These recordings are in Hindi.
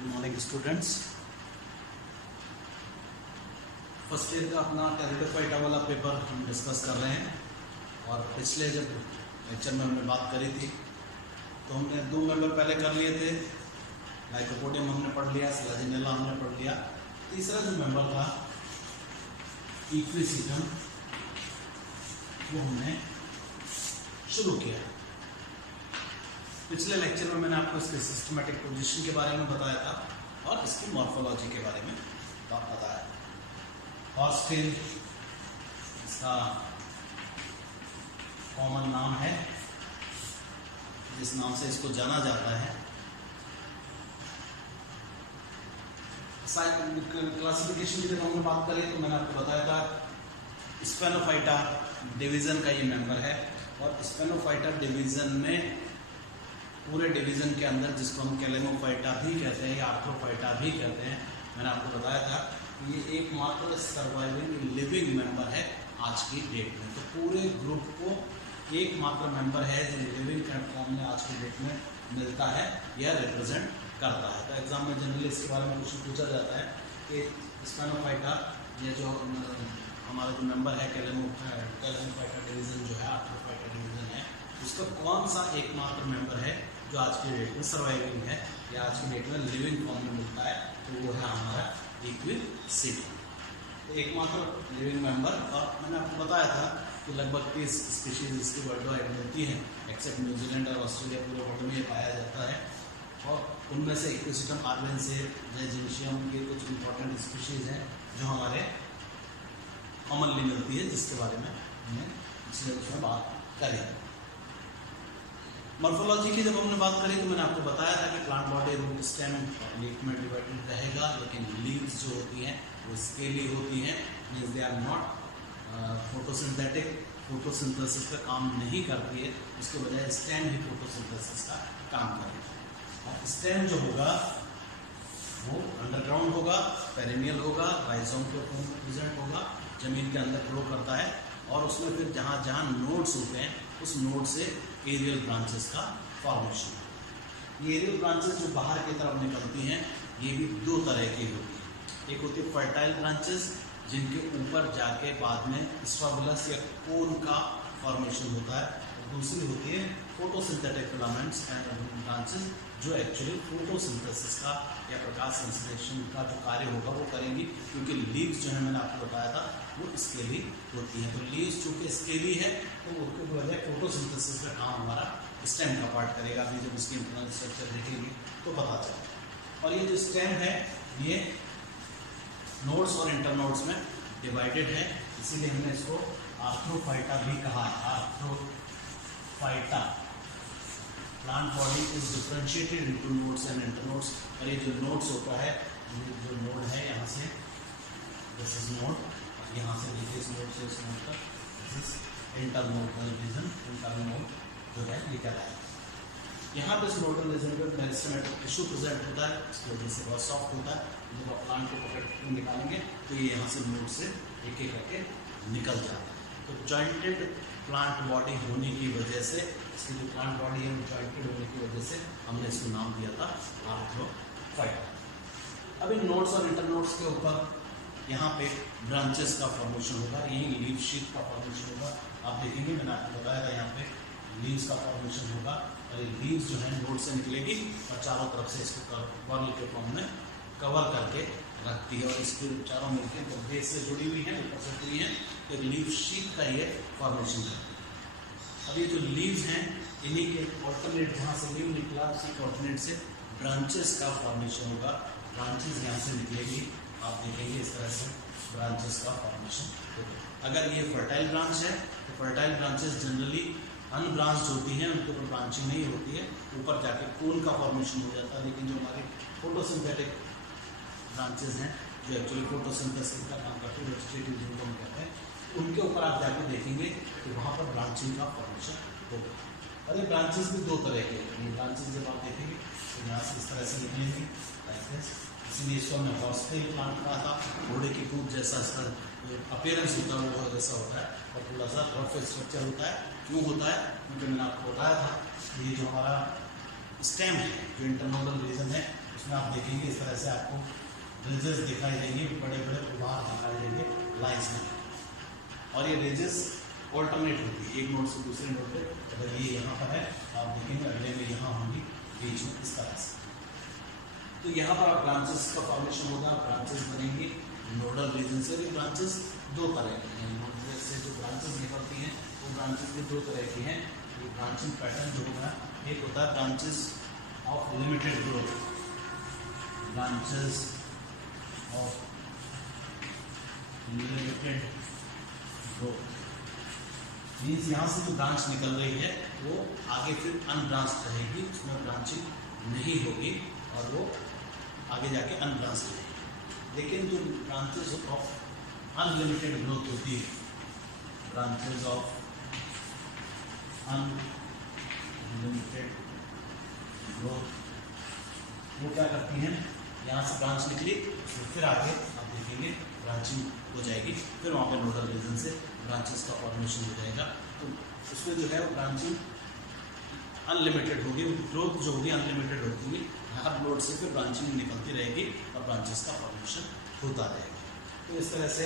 Good morning students. First year का अपना टेरिडोफाइटा वाला पेपर हम डिस्कस कर रहे हैं और पिछले जब लेक्चर में हमने बात करी थी तो हमने 2 मेंबर पहले कर लिए थे। लाइकोपोडियम हमने पढ़ लिया, स्लैजिनेला हमने पढ़ लिया। तीसरा जो मेंबर था इक्विसिटम वो हमने शुरू किया। पिछले लेक्चर में मैंने आपको इसके सिस्टमैटिक पोजीशन के बारे में बताया था और इसकी मॉर्फोलॉजी के बारे में बताया। हॉर्सटेल इसका कॉमन नाम है जिस नाम से इसको जाना जाता है। क्लासिफिकेशन की जब हमने बात करी तो मैंने आपको बताया था स्पेनोफाइटा डिवीजन का ये मेंबर है और स्पेनोफाइटा डिवीजन में पूरे डिवीजन के अंदर जिसको हम कैलेमोफाइटा भी कहते हैं या आर्थ्रोफाइटा भी कहते हैं, मैंने आपको बताया था कि ये एकमात्र सर्वाइविंग लिविंग मेंबर है आज की डेट में। तो पूरे ग्रुप को एकमात्र मेंबर है जो लिविंग फॉर्म में आज की डेट में मिलता है या रिप्रेजेंट करता है। तो एग्जाम में जनरली इसके बारे में क्वेश्चन पूछा जाता है कि स्पेनोफाइटा ये जो हमारा जो मेंबर है कैलेमोफाइटा डिवीजन जो है आर्थ्रोफाइटा डिवीजन है, उसका कौन सा एकमात्र मेंबर है जो आज की डेट में सर्वाइविंग है या आज की डेट में लिविंग फॉर्म में मिलता है, तो वो है हमारा इक्विसिटम। तो एकमात्र लिविंग मेंबर। और मैंने आपको बताया था कि लगभग 30 स्पीशीज इसकी वर्ल्ड वाइड मिलती हैं, एक्सेप्ट न्यूजीलैंड और ऑस्ट्रेलिया पूरे वर्ल्ड में ये पाया जाता है। और उनमें से इक्विसिटम आर्वेन्से जिनशियम के कुछ इंपॉर्टेंट स्पीशीज हैं जो हमारे कॉमनली मिलती है, जिसके बारे में हमने पिछले उसमें बात करी। मॉर्फोलॉजी की जब हमने बात करी तो मैंने आपको बताया था कि प्लांट बॉडी रूट स्टेम और लीफ में डिवाइडेड रहेगा, लेकिन लीव्स जो होती हैं वो स्केली होती हैं, means they are not photosynthetic, photosynthesis का काम नहीं करती है। उसके बजाय स्टेम ही फोटोसिंथेसिस का काम करेगी। और स्टेम जो होगा वो अंडरग्राउंड होगा, पेरिनियल होगा, राइजोम के फॉर्म में प्रेजेंट होगा, जमीन के अंदर ग्रो करता है और उसमें फिर जहाँ जहाँ नोड्स होते हैं उस नोड से एरियल ब्रांचेस का फॉर्मेशन है। ये एरियल ब्रांचेस जो बाहर की तरफ निकलती हैं ये भी 2 तरह की होती है। एक होती है फर्टाइल ब्रांचेस जिनके ऊपर जाके बाद में स्ट्रॉबुलस या कोन का फॉर्मेशन होता है, और दूसरी होती है फोटोसिंथेटिक फिलामेंट्स एंड ब्रांचेस जो एक्चुअली फोटोसिंथेसिस का या प्रकाश संश्लेषण का जो कार्य होगा वो करेंगी, क्योंकि लीव्स जो है मैंने आपको बताया था वो स्केली होती है। तो लीव्स चूँकि स्केली है तो उसके बजाय फोटोसिंथेसिस का काम हमारा स्टेम का पार्ट करेगा। अभी जब इसकी इंटरनल स्ट्रक्चर देखेंगे तो पता चलेगा। और ये जो स्टेम है ये नोड्स और इंटरनोड्स में डिवाइडेड है, इसीलिए हमने इसको आर्थ्रोफाइटा भी कहा है। Arthrophyta plant body is differentiated into nodes and internodes. और ये जो नोड्स होता है, ये जो नोड है यहाँ से दिस इज नोड, यहाँ से देखिए इस नोड से इस नोड तक this is internodal region. Internode जो है ये क्या है, यहाँ पे इस नोडल रीजन पे मेरिस्टेमेटिक टिश्यू प्रेजेंट होता है, इसकी वजह से बहुत सॉफ्ट होता है। जब आप प्लांट को पकड़ के निकालेंगे तो ये यहाँ से नोड से एक एक करके निकल जाता है। तो जॉइंटेड प्लांट बॉडी होने की वजह से, इसकी जो प्लांट बॉडी है जॉइंटेड होने की वजह से हमने इसको नाम दिया था आर्थ्रोफाइटा। अब इन नोड्स और इंटरनोड्स के ऊपर यहाँ पे ब्रांचेस का फॉर्मेशन होगा, यही लीफ शीट का फॉर्मेशन होगा। आप देखेंगे मैंने आपको बताया था यहाँ पे लीव्स का फॉर्मेशन होगा और ये लीव्स जो है नोड से निकलेगी और चारों तरफ से इसको बॉल के फॉर्म में कवर करके रखती है और इसके चारों मिलकर तो बेस से जुड़ी हुई है, ऊपर से जुड़ी है, तो लीफ शीट का ये फॉर्मेशन करती है। अब ये जो लीव्स हैं इन्हीं के ऑल्टरनेट, जहाँ से लीव निकला उसी के ऑल्टरनेट से ब्रांचेस का फॉर्मेशन होगा। ब्रांचेस यहाँ से निकलेगी, आप देखेंगे इस तरह से ब्रांचेस का फॉर्मेशन होगा। अगर ये फर्टाइल ब्रांच है तो फर्टाइल ब्रांचेस जनरली अनब्रांच्ड होती हैं, उनके ऊपर ब्रांचिंग नहीं होती है, ऊपर जाके कोन का फॉर्मेशन हो जाता है। लेकिन जो हमारी फोटोसिंथेटिक ब्रांचेस हैं जो एक्चुअली फोटोसिंथेसिस का काम करते हैं, वेजिटेटिव जिनको हम कहते हैं, उनके ऊपर आप जाके देखेंगे कि वहाँ पर ब्रांचिंग का फॉर्मेशन होगा। और ये ब्रांचेस भी 2 तरह के हैं। ये ब्रांचेस जब आप देखेंगे तो यहाँ से इस तरह से निकलेंगे लाइक दिस, इसीलिए इसको हमने हॉर्सटेल प्लांट कहा था। घोड़े की पूंछ जैसा इसका अपीयरेंस होता है वो जैसा होता है और थोड़ा सा रफ स्ट्रक्चर होता है। क्यों होता है? क्योंकि मैंने आपको बताया था ये जो हमारा स्टेम है, जो इंटरनोडल रीजन है, उसमें आप देखेंगे इस तरह से आपको रिजेस दिखाई देंगे, बड़े बड़े उभार दिखाई देंगे लाइन्स में, और ये रिजेस ऑल्टरनेट होती है एक नोड से दूसरे नोड पे। अगर ये यहाँ पर है आप देखेंगे अगले में यहाँ होंगी बीच में इस तरह से। तो यहाँ पर आप ब्रांचेस का फॉर्मेशन होगा, ब्रांचेस बनेंगे नोडल रीजन से। भी ब्रांचेस दो तरह की हैं, नोडल से जो ब्रांचेस निकलती हैं वो ब्रांचेस भी दो तरह की हैं। ये ब्रांचिंग पैटर्न जो होगा, एक होता है branches of limited growth, branches of limited growth means यहाँ से जो ब्रांच निकल रही है वो आगे फिर अनब्रांच रहेगी, उसमें ब्रांचिंग नहीं होगी और वो आगे जाके अनब्रांच रहेगी। लेकिन जो ब्रांचेस ऑफ अनलिमिटेड ग्रोथ होती है, ब्रांचेस ऑफ अनलिमिटेड ग्रोथ, वो क्या करती हैं, यहाँ से ब्रांच निकली तो फिर आगे आप देखेंगे ब्रांचिंग हो जाएगी, फिर वहाँ पे नोडल रीजन से ब्रांचेस का फॉर्मेशन हो जाएगा। तो उसमें जो है वो ब्रांचिंग अनलिमिटेड होगी, ग्रोथ जो होगी अनलिमिटेड होगी, हर नोड से फिर ब्रांचिंग निकलती रहेगी और ब्रांचेस का फॉर्मेशन होता रहेगा। तो इस तरह से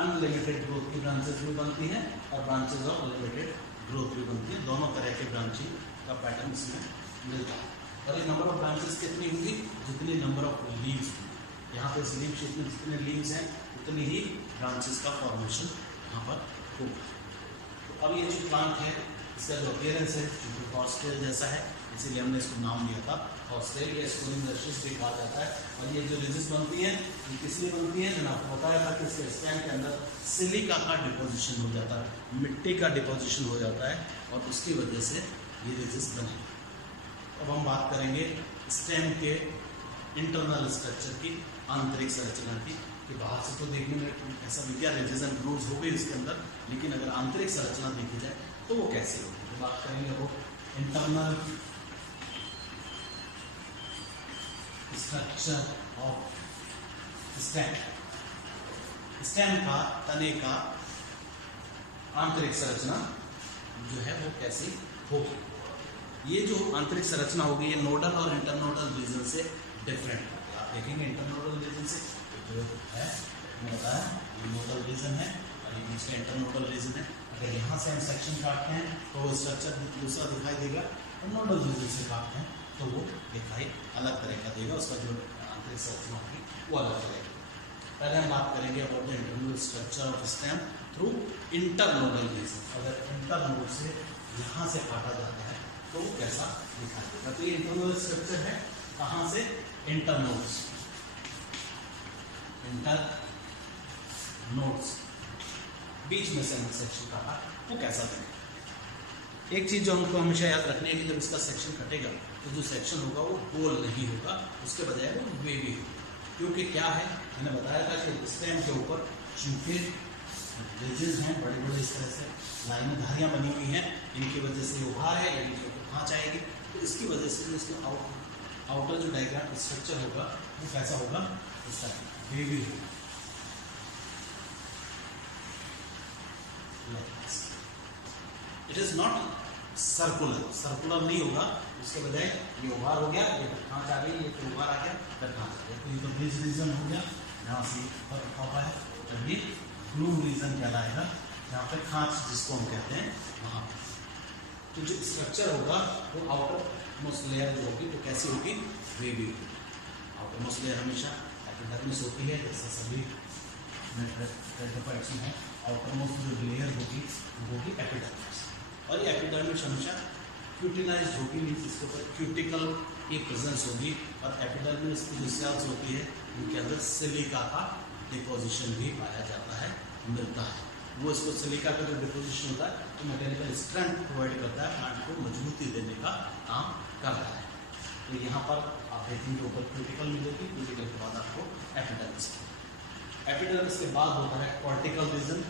अनलिमिटेड ग्रोथ की ब्रांचेस भी बनती हैं और ब्रांचेस ऑफ लिमिटेड ग्रोथ भी बनती है। दोनों तरह के ब्रांचिंग का पैटर्न इसमें मिलता है। और ये नंबर ऑफ ब्रांचेस कितनी होगी, जितनी नंबर ऑफ लीव्स होंगी। यहाँ पे इस लीव शीट में जितने लीव्स हैं उतनी ही ब्रांचेस का फॉर्मेशन यहाँ पर होगा। तो अब ये जो प्लांट है इसका जो अपीयरेंस है जो हॉस्टेल जैसा है, इसीलिए हमने इसको नाम दिया था हॉस्टेल या स्कूलिंग रशिस भी कहा जाता है। और ये जो रिजिस बनती है ये किस लिए बनती है, मैंने आपको बताया था कि इसके स्टेम के अंदर सिलिका का डिपोजिशन हो जाता है, मिट्टी का डिपोजिशन हो जाता है और उसकी वजह से ये रिजिस बने। अब हम बात करेंगे स्टेम के इंटरनल स्ट्रक्चर की, आंतरिक संरचना की, कि बाहर से तो देखने में ऐसा भी क्या रेजेस एंड ग्रूव्स हो गई इसके अंदर, लेकिन अगर आंतरिक संरचना देखी जाए तो वो कैसे होगी। तो बात करेंगे वो internal structure of stem. Stem का, तने का आंतरिक संरचना जो है वो कैसी होगी। ये जो आंतरिक संरचना होगी ये नोडल और इंटरनोडल रीजन से डिफरेंट होगी। आप देखेंगे इंटरनोडल रीजन से जो है बताया ये नोडल रीजन है और ये इसका इंटरनोडल रीजन है। अगर यहाँ से हम सेक्शन काटते हैं तो स्ट्रक्चर दूसरा दिखाई देगा, और नोडल रीजन से काटते हैं तो वो दिखाई अलग तरह का देगा, उसका जो आंतरिक संरचना होगी वो अलग रहेगी। पहले हम बात करेंगे about the internal structure of stem through internodal region. अगर इंटरनोड से यहाँ से काटा जाता है तो वो कैसा दिखाई देगा। तो ये इंटरनल स्ट्रक्चर है कहाँ से, इंटरनोड्स, इंटरनोड्स बीच में से सेक्शन काटा वो कैसा दिखेगा। एक चीज़ जो हमको हमेशा याद रखनी है कि जब इसका सेक्शन कटेगा तो जो सेक्शन होगा वो गोल नहीं होगा, उसके बजाय वो वेवी होगा। क्योंकि क्या है, मैंने बताया था कि स्टेम के ऊपर चूंकि रिजेस हैं बड़े बड़े इस तरह से लाइनें धारियाँ बनी हुई हैं, इनकी वजह से उभार है, इनके ऊपर खाँच आएगी, तो इसकी वजह से जो इसका आउटर जो डायग्राम स्ट्रक्चर होगा वो कैसा होगा, इसका वेवी होगा। It is not circular, circular नहीं होगा, उसके बजाय ये उभार हो गया, ये खाँच आ गई, ये फिर उभार आ गया, फिर खाँच आ गया। तो ये तो ब्रिज रीजन हो गया जहाँ से रखा हुआ है, और ये ग्लूम रीजन कहलाएगा जहाँ पे खाँच जिसको हम कहते हैं वहाँ पर। तो जो स्ट्रक्चर होगा वो आउटर मोस्ट लेयर जो होगी तो कैसी होगी, वेवी होगी। आउटर मोस्ट लेयर हमेशा एपिडर्मिस होती है, जैसा सभी में है। आउटर मोस्ट जो लेयर होगी वो होगी एपिडर्मिस, और ये एपिडर्मिस हमेशा क्यूटिनाइज होगी, मीन्स इसके ऊपर क्यूटिकल की प्रेजेंस होगी, और एपिडर्मिस की जो सेल्स होती है उनके अंदर सिलिका का डिपोजिशन भी पाया जाता है, मिलता है। वो इसको सिलिका का जो डिपोजिशन होता है तो मैकेनिकल स्ट्रेंथ प्रोवाइड करता है, प्लांट को मजबूती देने का काम करता है। तो यहाँ पर आप देखेंगे ऊपर क्यूटिकल मिलेगी, क्यूटिकल के बाद आपको एपिडर्मिस, एपिडर्मिस के बाद होता है कॉर्टिकल रीजन,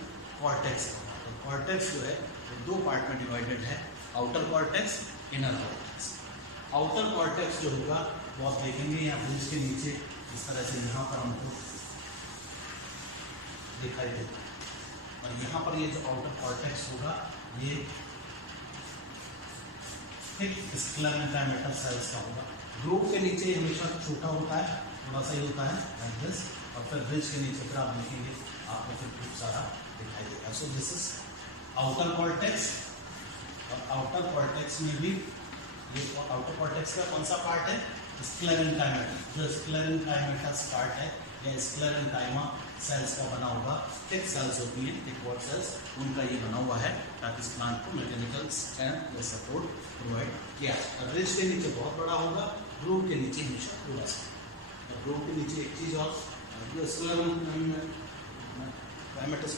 कॉर्टेक्स। तो कॉर्टेक्स जो है वो दो पार्ट में डिवाइडेड है, outer cortex, inner cortex. Outer cortex जो होगा वो आप देखेंगे यहाँ ब्रिज के नीचे इस तरह से यहाँ पर हमको दिखाई देता है, और यहाँ पर ये जो आउटर कॉर्टेक्स होगा ये थिक स्क्लेरेंटाइन मेटल सेल्स का होगा। ग्रूव के नीचे हमेशा छोटा होता है, थोड़ा सा ही होता है लाइक दिस, और फिर ब्रिज के नीचे फिर आप देखेंगे आपको फिर खूब सारा दिखाई देगा। So this is outer cortex, और आउटर कॉर्टेक्स में भी ये आउटर कॉर्टेक्स का कौन सा पार्ट है, स्क्लेरेंटाइन, जो स्क्लेरेंटाइमेटस पार्ट है या स्क्लेरेंटाइमा सेल्स का बना होगा, थिक सेल्स होती हैं, थिक वॉल सेल्स, उनका ये बना हुआ है ताकि इस प्लांट को मैकेनिकल स्ट्रेंथ या सपोर्ट प्रोवाइड किया। ब्रिज के नीचे बहुत बड़ा होगा, ग्रूव के नीचे हमेशा थोड़ा सा, और ग्रूव के नीचे एक चीज और जो स्क्लेरेंटाइमेटस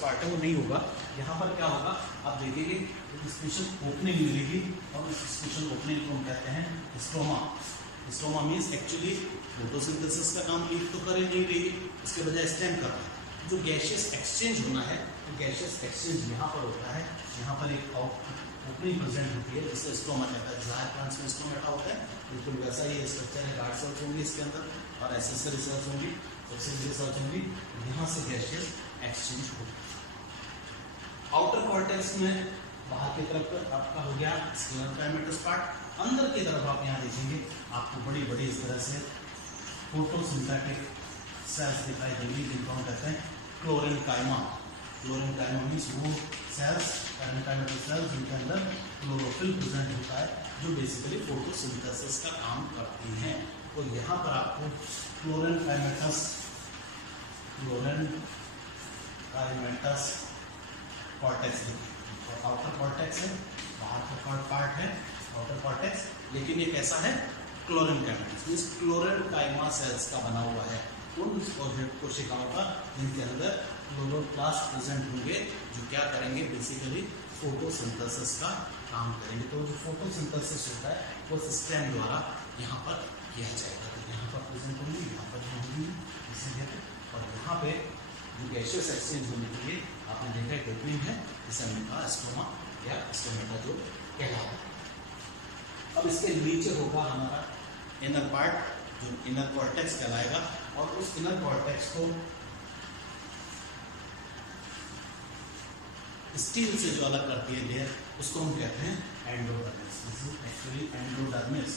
पार्ट है वो नहीं होगा। यहाँ पर क्या होगा आप देखेंगे एक स्पेशल ओपनिंग मिलेगी, और उस स्पेशल ओपनिंग को हम कहते हैं stroma. Stroma means actually photosynthesis का काम लीफ तो कर ही नहीं रही, उसके बजाय स्टेम कर रहा है। जो गैशियस एक्सचेंज होना है, तो गैशियस एक्सचेंज यहाँ पर होता है, यहाँ पर एक ओपनिंग प्रेजेंट होती है जिससे स्ट्रोमा कहता है। ज़ाहिर प्लांट्स में स्ट्रोमेटा होता है, बिल्कुल वैसा ही स्ट्रक्चर है, गार्ड सेल्स होंगी इसके अंदर और एसेसरी सेल्स होंगी, ऑक्सीजरी सेल्स होंगी, यहाँ से गैशियस एक्सचेंज होगा। आउटर कॉर्टेक्स में बाहर की तरफ आपका हो गया स्क्लेरेंटाइमेटस पार्ट, अंदर की तरफ आप यहाँ देखेंगे आपको बड़ी बड़ी इस तरह से फोटोसिंथेटिक सेल्स दिखाई देंगी, जिनको हम कहते हैं क्लोरेनकाइमा। क्लोरेनकाइमा मीन्स वो सेल्स, पैरेंटाइमेटल सेल्स जिनके अंदर क्लोरोफिल प्रेजेंट होता है, जो बेसिकली फोटोसिंथेसिस का काम करती हैं। तो यहाँ पर आपको क्लोरेनकाइमेटस कॉर्टेक्स दिखेगा, और आउटर कॉर्टेक्स है, बाहर का पार्ट है आउटर कॉर्टेक्स, लेकिन ये कैसा है, क्लोरेनकाइमेटस मीन्स क्लोरेनकाइमा सेल्स का बना हुआ है। उन कोशिकाओं का जिनके अंदर क्लोरोप्लास्ट प्रेजेंट होंगे, जो क्या करेंगे बेसिकली फोटोसिंथेसिस का काम करेंगे। तो जो फोटोसिंथेसिस होता है वो सिस्टम द्वारा यहाँ पर किया जाएगा। तो यहाँ पर प्रेजेंट होंगी, यहाँ पर होंगी इसीलिए, और यहाँ पे जो गैशियस एक्सचेंज होने के लिए आपने देखा एक ओपनिंग है, जिसे हमने कहा स्ट्रोमा या स्टोमेटा जो कहलाता है। अब इसके नीचे होगा हमारा इनर पार्ट, जो इनर कॉर्टेक्स कहलाएगा, और उस इनर कॉर्टेक्स को स्टील से जो अलग करती है लेयर, उसको हम कहते हैं एंडोडर्मिस। एक्चुअली एंडोडर्मिस,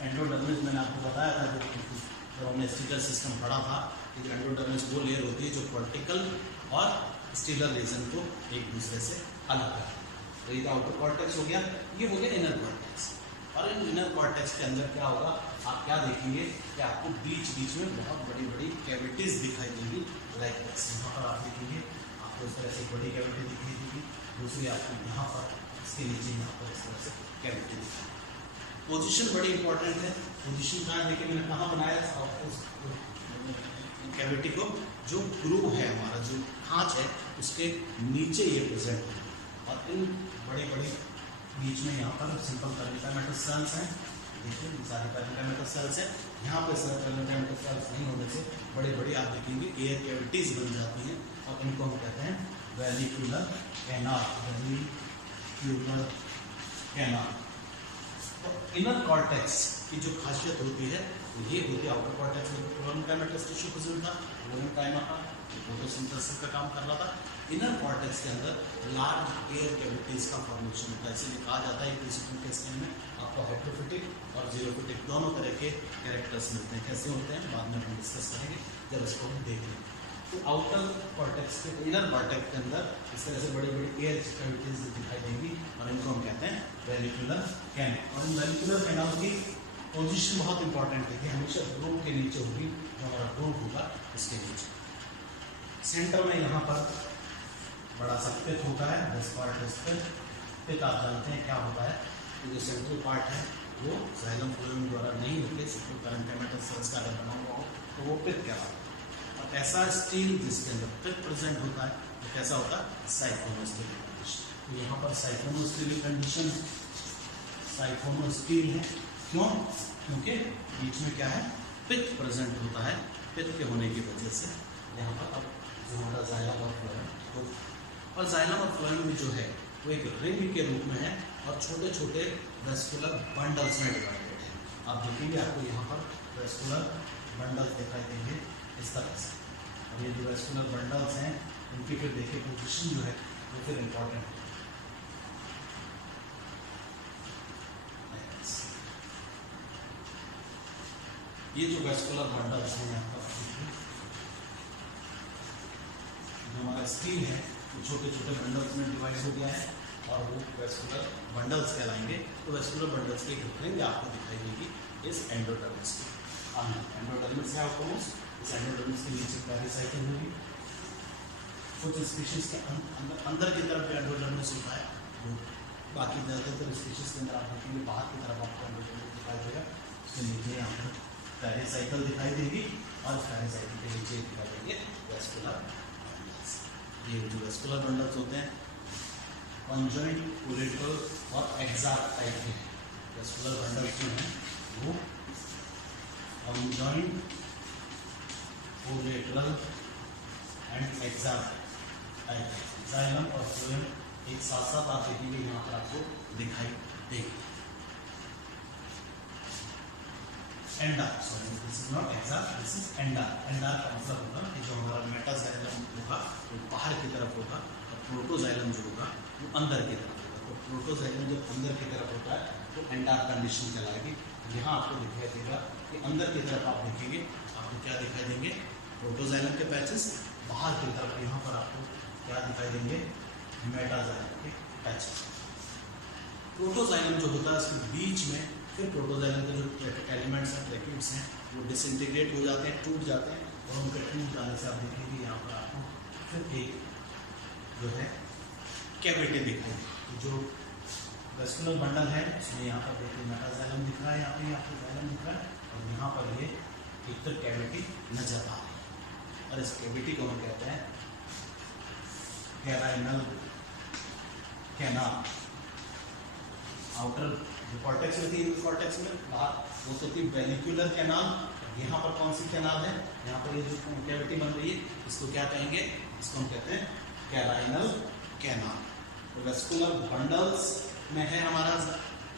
एंडोडर्मिस मैंने आपको बताया था जब हमने स्टीलर सिस्टम पढ़ा था कि एंडोडर्मिस वो लेयर होती है जो कॉर्टिकल और स्टीलर रीजन को एक दूसरे से अलग करती है। तो ये आउटर कॉर्टेक्स हो गया, ये हो गया इनर कॉर्टेक्स। और इन इनर कॉर्टेक्स के अंदर क्या होगा, आप क्या देखेंगे कि आपको बीच बीच में बहुत बड़ी बड़ी कैविटीज दिखाई देंगी, लाइक दिस। यहाँ पर आप देखेंगे आपको इस तरह से बड़ी कैविटी दिखाई देगी, दूसरी आपको यहाँ पर इसके नीचे यहाँ पर इस तरह से कैविटी दिखाई। पोजीशन बड़ी इंपॉर्टेंट है, पोजीशन कहाँ देखिए मैंने कहाँ बनाया था, उस कैविटी को जो ग्रूव है हमारा, जो खांच है, उसके नीचे ये प्रेजेंट है, और इन बड़ी बड़ी बीच में यहाँ पर सिंपल पैरेंटाइमेटल सेल्स हैं, देखिए ये सारे पैरेंटाइमेटल सेल्स हैं। यहाँ पर सर पैरेंटाइमेटल सेल्स नहीं होने से बड़ी बड़ी आप देखेंगे एयर कैविटीज बन जाती हैं, और इनको हम कहते हैं वेलिक्यूलर कैनाल, वेलिक्यूलर कैनाल। तो इनर कॉर्टेक्स की जो खासियत होती है तो ये होती है, आउटर कॉर्टेक्स में क्लोरेनकाइमेटस टिश्यू प्रेजेंट था, क्लोरेनकाइमा का फोटोसिंथेसिस का काम कर रहा था। इनर कॉर्टेक्स के अंदर लार्ज एयर कैविटीज का फॉर्मेशन होता है, इसीलिए कहा जाता है कि के स्किन में आपको हाइड्रोफिटिक और जीरोफिटिक दोनों तरह के कैरेक्टर्स मिलते हैं। कैसे होते हैं बाद में हम डिस्कस करेंगे जब इसको हम देख लेंगे। तो आउटर कॉर्टेक्स के, इनर कॉर्टेक्स के अंदर इस तरह से बड़ी बड़ी एयर कैविटीज दिखाई देंगी, और इनको हम कहते हैं वेलिक्यूलर कैनाल। और इन वेलिक्यूलर कैनाल की पोजीशन बहुत इंपॉर्टेंट है कि हमेशा ग्रूव के नीचे होगी, जो हमारा ग्रूव होगा उसके नीचे। सेंटर में यहाँ पर बड़ा सा पिट होता है, दिस पार्ट इज पिट। आप जानते हैं क्या होता है, तो जो सेंट्रल पार्ट है वो जाइलम फ्लोएम द्वारा नहीं होते, सिर्फ पैरेंटाइमेटल सेल्स का अगर बना हुआ हो तो वो पिट कहलाता है। और ऐसा स्टील जिसके अंदर पिट प्रेजेंट होता है तो कैसा होता है, साइकोमोस्टील कंडीशन। तो यहाँ पर साइकोमोस्टील कंडीशन, साइकोमोस्टील है, क्यों? क्योंकि बीच में क्या है, पिट प्रेजेंट होता है। पिट के होने की वजह से यहाँ पर अब जो हमारा जाइलम और फ्लोएम, और जाइलम और फ्लोएम जो है वो एक रिंग के रूप में है और छोटे छोटे वेस्कुलर बंडल्स में डिवाइडेड है। आप देखेंगे आपको यहाँ पर वेस्कुलर बंडल्स दिखाई देंगे इस तरह से। अब ये जो वेस्कुलर बंडल्स हैं उनकी फिर देखिए पोजीशन जो है वो फिर इम्पोर्टेंट है। ये जो वेस्कुलर बंडल्स हैं यहाँ पर जो हमारा स्टील है वो छोटे छोटे बंडल्स में डिवाइड हो गया है और वो वेस्कुलर बंडल्स कहलाएंगे। तो वेस्कुलर बंडल्स की एक रिंग आपको दिखाई देगी इस एंडोडर्मिस की। एंडोडर्मिस है ऑटोमोस्ट, इस एंडोडर्मिस के नीचे पेरिसाइकिल होगी। कुछ स्पीशीज के अंदर की तरफ जो एंडोडर्मिस होता है वो, बाकी ज़्यादातर स्पीशीज के अंदर आप देखेंगे बाहर की तरफ आपको एंडोडर्मिस दिखाई देगा। उसके नीचे यहाँ पर पेरिसाइकिल दिखाई देगी और पेरिसाइकिल के नीचे दिखाई देंगे वेस्कुलर बंडल्स। ये जो वेस्कुलर बंडल्स होते हैं कॉन्जॉइंट, कोलेटरल और एक्साक्ट टाइप के वेस्कुलर बंडल्स जो हैं वो conjoint, collateral and exact type. Xylem और फ्लोएम एक साथ साथ आप देखेंगे यहाँ पर आपको दिखाई देगी। Another, sorry this is not exact, this is another. Another का मतलब होगा कि जो हमारा मेटाजाइलम होगा वो बाहर की तरफ होगा और प्रोटोजाइलम जो होगा वो अंदर की तरफ होगा। तो प्रोटोजाइलम जब अंदर की तरफ होता है तो एंडार कंडीशन कहलाएगी। यहाँ आपको दिखाई देगा कि अंदर की तरफ आप देखेंगे आपको क्या दिखाई देंगे, प्रोटोजाइलम के पैचेस। बाहर की तरफ यहाँ पर आपको क्या दिखाई देंगे, मेटाजाइलम के पैचेस। प्रोटोजाइलम जो होता है उसके बीच में फिर प्रोटोजाइलम के जो एलिमेंट्स हैं, ट्रैक्यूट्स हैं, वो डिसइंटीग्रेट हो जाते हैं, टूट जाते हैं और उनके टूट जाने से आप देखेंगे यहाँ पर आपको फिर एक जो है कैविटी दिखाई देगी। तो जो वेस्कुलर बंडल है उसमें यहाँ पर देखिए मेटाजाइलम दिख रहा है, यहाँ पे आपको जाइलम दिख रहा है और यहाँ पर ये एक तो कैविटी नजर आ रही है और इस कैविटी को हम कहते हैं कैराइनल कैनाल। आउटर जो कॉर्टेक्स में थी, कॉर्टेक्स में बाहर वो तो थी वेलिकुलर कैनाल। यहाँ पर कौन सी कैनाल है, यहाँ पर ये जो कैविटी बन रही है इसको क्या कहेंगे, इसको हम कहते हैं कैराइनल कैनाल। तो वेस्कुलर बंडल्स में है हमारा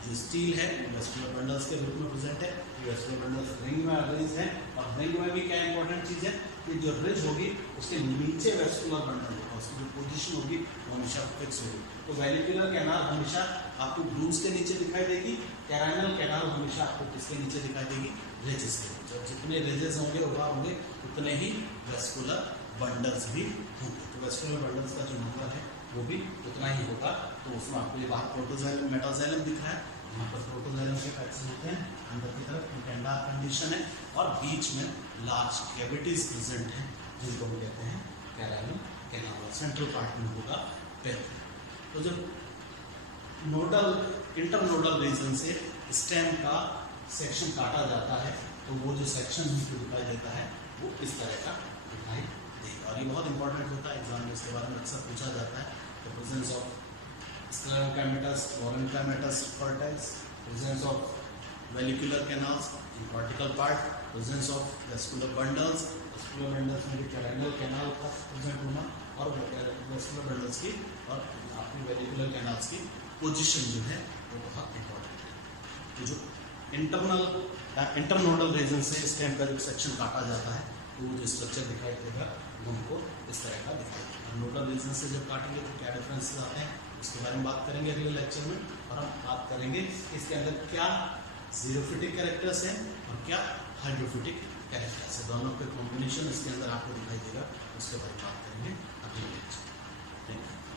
जो स्टील है वेस्कुलर बंडल्स के रूप में प्रेजेंट है। ये वेस्कुलर बंडल्स रिंग में अरेंज है और रिंग में भी क्या इंपॉर्टेंट चीज़ है कि जो रिज होगी उसके नीचे वेस्कुलर बंडल होगा, उसकी जो पोजीशन होगी वो हमेशा फिक्स होगी। तो वेलिकुलर कैनाल हमेशा आपको ग्रूव्स के नीचे दिखाई देगी, कैराइनल कैनाल हमेशा आपको किसके नीचे दिखाई देगी, रिजेस के नीचे। और जितने रिजेस होंगे उभार होंगे उतने ही वेस्कुलर बंडल्स भी होंगे। तो वेस्कुलर बंडल्स का जो नंबर है वो भी उतना ही होगा। तो उसमें आपको ये बाहर प्रोटोजाइलम मेटाजाइलम दिख रहा है, यहाँ पर प्रोटोजाइलम के पैचेस होते हैं अंदर की तरफ, एंडार कंडीशन है और बीच में लार्ज कैविटीज प्रेजेंट हैं जिनको हम कहते हैं कैराइनल कैनाल। सेंट्रल पार्ट में होगा पेल। तो जब नोडल इंटरनोडल रीजन से स्टेम का सेक्शन काटा जाता है तो वो जो सेक्शन हमको दिखाई देता है वो इस तरह का दिखाई देगा। और ये बहुत इंपॉर्टेंट होता है, एग्जाम में इसके बारे में अक्सर पूछा जाता है। The presence of sclerocamatous, parenchymatous cortex, presence of velicular canals in cortical part, presence of vascular bundles में भी कैराइनल कैनाल का प्रेजेंट होना और वेस्कुलर बंडल्स की और आपकी वेलिकुलर कैनाल्स की पोजीशन जो है वो बहुत इंपॉर्टेंट है। तो जो इंटरनोडल रीजन से स्टेम का जो सेक्शन काटा जाता है तो वो जो स्ट्रक्चर दिखाई देगा वो हमको इस तरह का दिखाई देगा। नोडल रीजन से जब काटेंगे तो क्या डिफरेंसेस आते हैं उसके बारे में बात करेंगे अगले लेक्चर में। और हम बात करेंगे इसके अंदर क्या जीरोफिटिक कैरेक्टर्स हैं और क्या हाइड्रोफिटिक कैरेक्टर्स है, दोनों के कॉम्बिनेशन इसके अंदर आपको दिखाई देगा, उसके बारे में बात करेंगे अगले लेक्चर। Thank you.